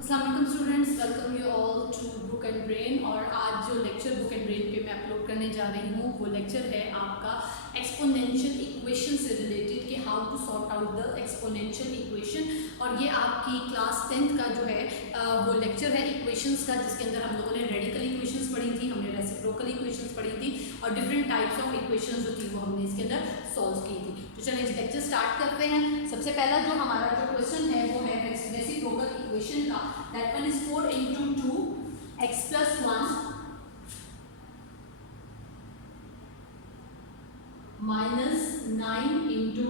अस्सलाम वालेकुम students, welcome you all to book and brain. और आज जो लेक्चर बुक एंड ब्रेन पे मैं अपलोड करने जा रही हूँ वो लेक्चर है आपका एक्सपोनेंशियल इक्वेशन से रिलेटेड कि how to sort out the exponential equation. और ये आपकी क्लास 10th का जो है वो लेक्चर है इक्वेशंस का, जिसके अंदर हम लोगों ने रेडिकल इक्वेशंस पढ़ी थी, हमने रेसिप्रोकल इक्वेशंस पढ़ी थी और डिफरेंट टाइप्स ऑफ इक्वेशंस जो थी वो हमने इसके अंदर सॉल्व की थी। तो चलिए लेक्चर स्टार्ट करते हैं। सबसे पहला जो हमारा जो क्वेश्चन है वो है रेसिप्रोकल इक्वेशन का। That one is 4 into 2 x plus 1 minus 9 into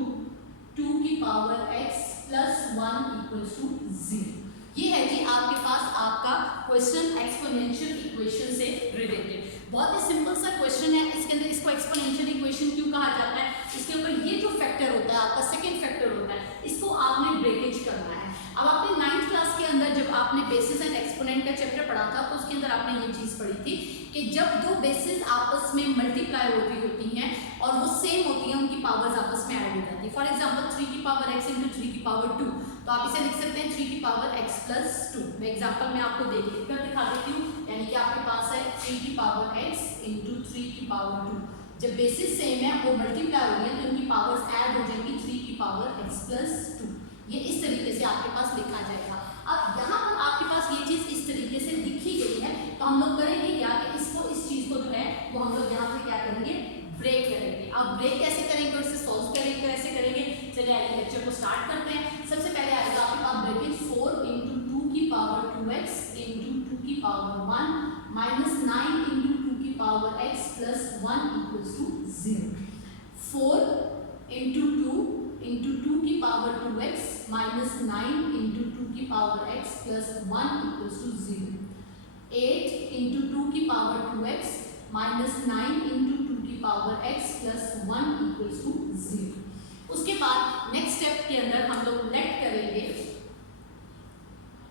2 की power x plus 1 equals to 0। ये है जी आपके पास आपका क्वेश्चन एक्सपोनेंशियल इक्वेशन से रिलेटेड। बहुत ही सिंपल सा क्वेश्चन है। इसके अंदर इसको एक्सपोनेंशियल इक्वेशन क्यों कहा जाता है? इसके ऊपर ये जो फैक्टर होता है आपका सेकंड फैक्टर होता है, इसको आपने ब्रेकेज करना है। अब आपने 9th क्लास के अंदर जब आपने बेसिस एंड एक्सपोनेंट का चैप्टर पढ़ा था तो उसके अंदर आपने ये चीज़ पढ़ी थी कि जब दो बेसिस आपस में मल्टीप्लाई होती हैं और वो सेम होती हैं, उनकी पावर्स आपस में ऐड हो जाती है। फॉर एग्जांपल 3 की पावर x इंटू 3 की पावर 2, तो आप इसे लिख सकते हैं 3 की पावर x प्लस 2। मैं एग्जाम्पल में आपको देख कर दिखा देती हूँ। यानी कि आपके पास है 3 की पावर x इंटू 3 की पावर 2। जब बेसिस सेम है वो मल्टीप्लाई हो रही है तो उनकी पावर्स ऐड हो जाएंगी 3 की पावर x प्लस 2। ये इस तरीके से आपके पास लिखा जाएगा। अब यहाँ पर आपके पास ये चीज इस तरीके से लिखी गई है तो हम लोग करेंगे क्या कि इसको इस चीज को जो है वो हम लोग यहाँ पे क्या करेंगे, ब्रेक करेंगे। अब ब्रेक कैसे करेंगे और इसे सॉल्व करेंगे कैसे करेंगे, चलिए आइए लेक्चर को स्टार्ट करते हैं। सबसे पहले आएगा आपके पास ब्रैकेट 4 इंटू 2 की पावर 2x इंटू 2 की पावर 1 माइनस 9 इंटू 2 की power x plus 1 equals to 0। 4 into 2 into 2 की पावर 2x माइनस 9 इंटू 2 की power x plus 1 equals to 0। 8 into 2 की पावर 2x माइनस 9 इंटू 2 की power x plus 1 equals to 0। उसके बाद next step के अंदर हम लोग लेट करेंगे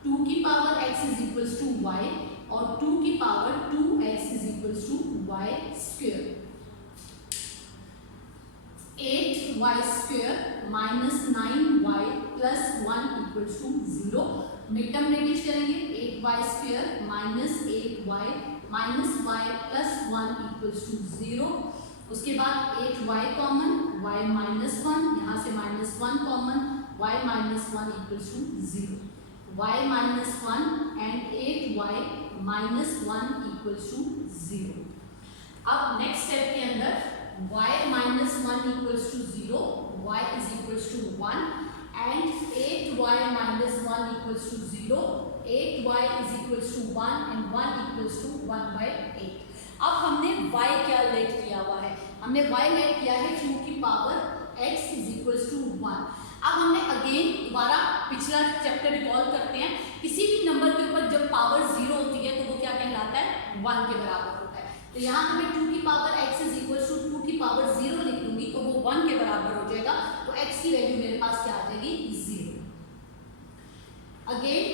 2 की power x is equals to y और 2 की power 2x is equals to y square. 8y square minus 9y plus 1 equals to 0। Mid term negate करेंगे 8y square minus 8y minus y plus 1 equals to 0। उसके बाद 8y common, y minus 1, यहाँ से minus 1 common, y minus 1 equals to 0। y minus 1 and 8y minus 1 equals to 0। अब next step के अंदर y minus 1 equals to 0, y is equals to 1 and 8y minus 1 equals to 0, 8y is equals to 1 and 1 equals to 1 by 8। अब हमने y क्या late किया हुआ है? हमने y लेट किया है 2 की power x is equals to 1। अब हमने अगेन दोबारा पिछला चैप्टर रिकॉल करते हैं। किसी भी नंबर के ऊपर जब पावर 0 होती है तो वो क्या कहलाता है? 1 के बराबर होता है। तो यहाँ पे मैं 2 की power x is equal to 2 की पावर 0 लिख दूंगी तो वो 1 के बराबर हो जाएगा। तो x की वैल्यू मेरे पास क्या आ जाएगी? 0। अगेन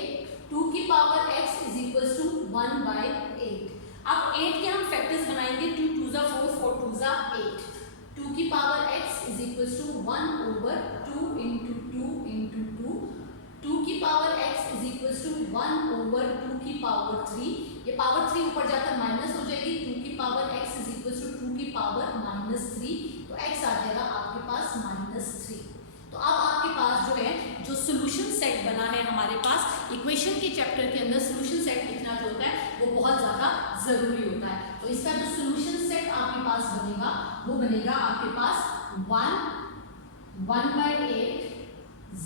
2 की power x is equal to 1 by 8। अब 8 के हम फैक्टर्स बनाएंगे। 2 2 जा 4, 4 2 जा 8। 2 की power x is equal to 1 over 2 into 2 into 2। 2 की power x is equal to 1 over 2 की पावर 3। ये पावर 3 ऊपर जाकर माइनस हो जाएगी। 2 की power x is equal to 2 की पावर माइनस 3, तो x आ जाएगा आपके पास माइनस 3। तो अब आपके पास जो है जो सोल्यूशन सेट बना है हमारे पास इक्वेशन के चैप्टर के अंदर, सोल्यूशन सेट लिखना जो होता है वो बहुत ज़्यादा ज़रूरी होता है। तो इसका जो सोल्यूशन सेट आपके पास बनेगा वो बनेगा आपके पास 1 1 बाई 8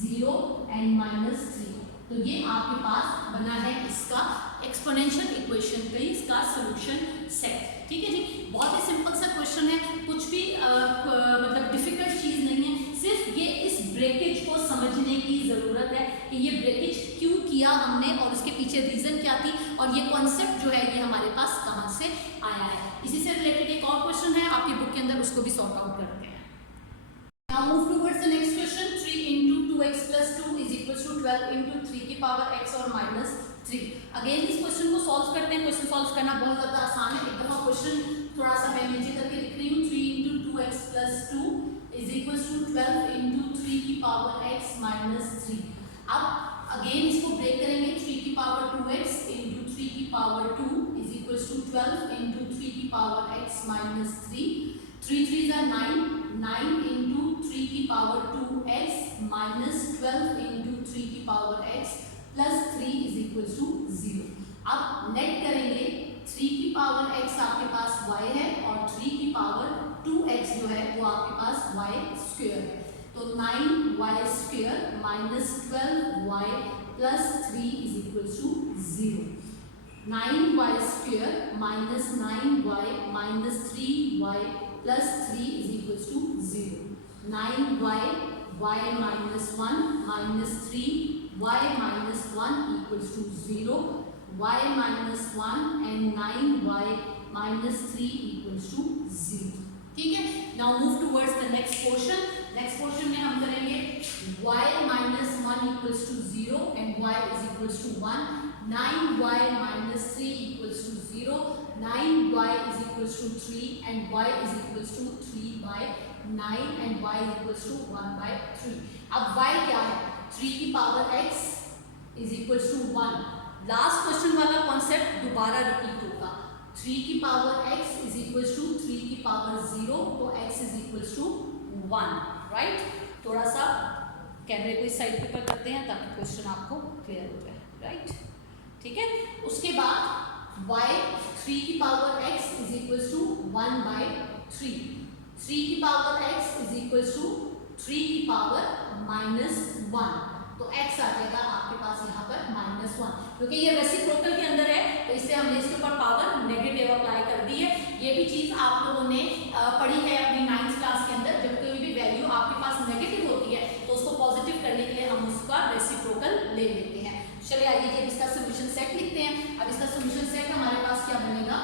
0 एंड माइनस 3। तो ये आपके पास बना है इसका एक्सपोनेंशियल इक्वेशन का इसका सॉल्यूशन सेट। ठीक है जी, बहुत ही सिंपल सा क्वेश्चन है, कुछ भी मतलब डिफिकल्ट चीज़ नहीं है। सिर्फ ये इस ब्रेकेज को समझने की ज़रूरत है कि ये ब्रेकेज क्यों किया हमने और उसके पीछे रीज़न क्या थी और ये कॉन्सेप्ट जो है ये हमारे पास कहाँ से आया है। इसी से रिलेटेड एक और क्वेश्चन है आपकी बुक के अंदर, उसको भी सॉर्ट आउट करते हैं। Now move towards the next question. 3 into 2x plus 2 is equals to 12 into 3 की पावर x और माइनस 3। अगेन इस क्वेश्चन को सॉल्व करते हैं। क्वेश्चन सॉल्व करना बहुत ज़्यादा आसान है। एक दफ़ा क्वेश्चन थोड़ा सा मैं नीचे करके लिख रही हूँ। 3 into 2x plus 2 is equals to 12 into 3 की पावर x माइनस 3। अब अगेन इसको ब्रेक करेंगे, 3 की पावर 2x इंटू 3 की power 2 is equals to 12 into 3 की power x minus 3, 3 3 are 9, 9 into 3 की पावर 2x माइनस 12 इंटू 3 की power x plus 3 is equals to 0। अब नेट करेंगे, 3 की पावर x आपके पास y है और 3 की पावर 2x जो है वो आपके पास y स्क्वायर है, तो 9y square minus 12y plus 3 is equals to 0। 9y square minus 9y minus 3y plus 3 is equals to 0। 9y y minus 1 minus 3y minus 1 equals to 0, y minus 1 and 9y minus 3 equals to 0। ठीक है, now move towards the next portion। next portion में हम करेंगे y minus 1 equals to 0 and y is equals to 1, 9y minus 3 equals to 0, 9y is equals to 3 and y is equals to 3 by 9 and y is equals to 1 by 3। अब y क्या है, 3 की power x is equals to 1। Last question वाला concept दोबारा repeat होगा, 3 की power x is equals to 3 की power 0, तो x is equals to 1, right. थोड़ा सा कैमरे को इस साइड पे करते हैं ताकि क्वेश्चन आपको क्लियर हो जाए, राइट। ठीक है, उसके बाद y 3 की power x is equals to 1 by 3, 3 की power x is equals to 3 की पावर माइनस 1, तो x आ जाएगा आपके पास यहाँ पर -1, क्योंकि ये रेसिप्रोकल के अंदर है तो इससे हमने इसके ऊपर पावर नेगेटिव अप्लाई कर दी है। ये भी चीज़ आप लोगों ने पढ़ी है अपनी 9th क्लास के अंदर, जब कोई भी वैल्यू आपके पास नेगेटिव होती है तो उसको पॉजिटिव करने के लिए हम उसका रेसिप्रोकल ले लेते हैं। चलिए आइए अब इसका सोल्यूशन सेट लिखते हैं। अब इसका सोल्यूशन सेट हमारे पास क्या बनेगा,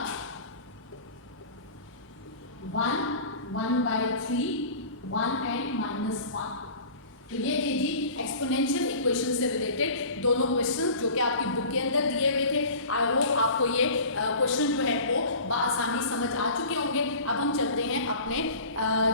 1 बाई 3 1 एंड -1। तो ये थे जी एक्सपोनेंशियल इक्वेशन से रिलेटेड दोनों क्वेश्चन जो कि आपकी बुक के अंदर दिए हुए थे। आई होप आपको ये क्वेश्चन जो है वो आसानी समझ आ चुके होंगे। अब हम चलते हैं अपने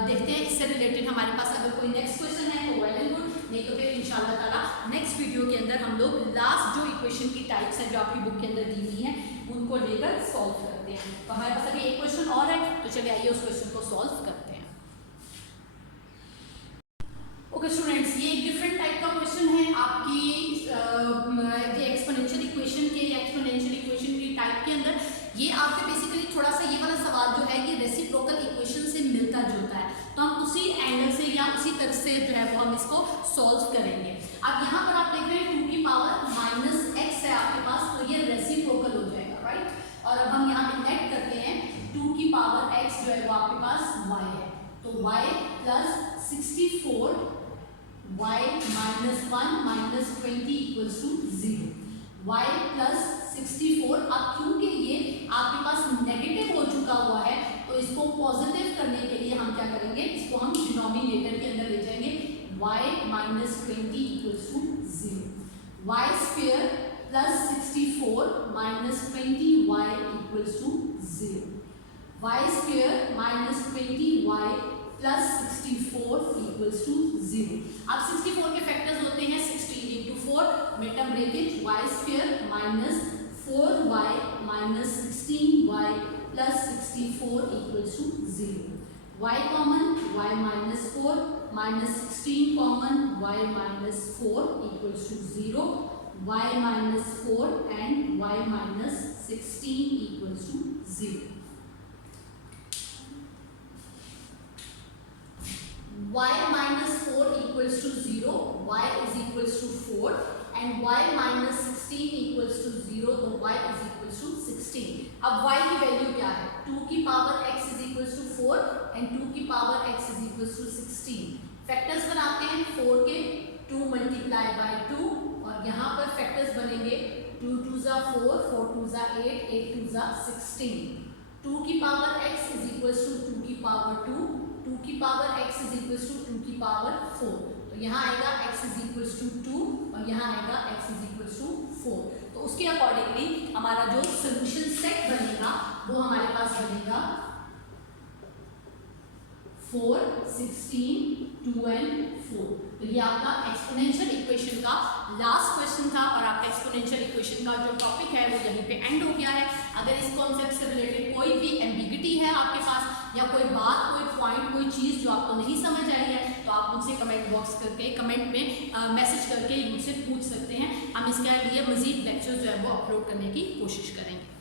देखते हैं इससे रिलेटेड हमारे पास अगर कोई नेक्स्ट क्वेश्चन है तो वेल एंड गुड, नहीं तो फिर इंशाल्लाह ताला नेक्स्ट वीडियो के अंदर हम लोग लास्ट जो इक्वेशन की टाइप्स हैं जो आपकी बुक के अंदर दी हुई हैं उनको लेकर सॉल्व करते हैं। तो हमारे पास अभी एक क्वेश्चन और है, तो चलिए आइए उस क्वेश्चन को सॉल्व करते हैं। ओके स्टूडेंट्स, ये एक डिफरेंट टाइप का क्वेश्चन है आपकी एक्सपोनेंशियल इक्वेशन के एक्सपोनेंशियल इक्वेशन की टाइप के अंदर। ये आपके बेसिकली थोड़ा सा ये वाला सवाल जो है ये रेसिप्रोकल इक्वेशन से मिलता जुलता है, तो हम उसी एंगल से या उसी तरह से जो है वो हम इसको सॉल्व करेंगे। अब यहाँ पर आप देख रहे हैं 2 की पावर माइनस x है आपके पास, तो ये रेसिप्रोकल हो जाएगा, राइट। और अब हम यहाँ पे नेट करते हैं, 2 की पावर x जो है वो आपके पास y है, तो y plus 64 y minus 1 minus 20 equals to 0, y plus 64। अब क्योंकि ये आपके पास नेगेटिव हो चुका हुआ है तो इसको पॉजिटिव करने के लिए हम क्या करेंगे, इसको हम डिनोमिनेटर के अंदर ले जाएंगे, y minus 20 equals to 0, y square plus 64 minus 20y equals to 0, y square minus 20y plus 64 equals to 0। अब 64 के फैक्टर्स होते हैं 16 into 4 mid term bracket y square minus 4y minus 16y plus 64 equals to 0। y common y minus 4 minus 16 common y minus 4 equals to 0, y minus 4 and y minus 16 equals to 0। y minus 4 equals to 0, y is equals to 4 and y minus 16 equals to 0, तो y is equals to 16। अब y की value क्या है, 2 की power x is equals to 4 and 2 की power x is equals to 16। Factors बनाते हैं 4 के, 2 मल्टीप्लाई बाय 2 और यहाँ पर फैक्टर्स बनेंगे 2 2 ज़ा 4, 4 2 ज़ा 8, 8 2 ज़ा 16। 2 की power x is equals to 2 की पावर 2, 2 की power x is equals to 2 की पावर 4, तो यहाँ आएगा x is equals to 2 और यहाँ आएगा x is equals to 4। तो उसके अकॉर्डिंगली हमारा जो सोल्यूशन सेट बनेगा वो हमारे पास बनेगा 4, 16, 2 एंड 4। तो ये आपका एक्सपोनेंशियल इक्वेशन का लास्ट क्वेश्चन एक्सपोनेंशियल इक्वेशन का जो टॉपिक है वो यहीं पे एंड हो गया है। अगर इस कॉन्सेप्ट से रिलेटेड कोई भी एम्बिगिटी है आपके पास या कोई बात, कोई पॉइंट, कोई चीज़ जो आपको नहीं समझ आई है तो आप मुझसे कमेंट बॉक्स करके, कमेंट में मैसेज करके मुझसे पूछ सकते हैं। हम इसके लिए मज़ीद लेक्चर जो है वो अपलोड करने की कोशिश करेंगे।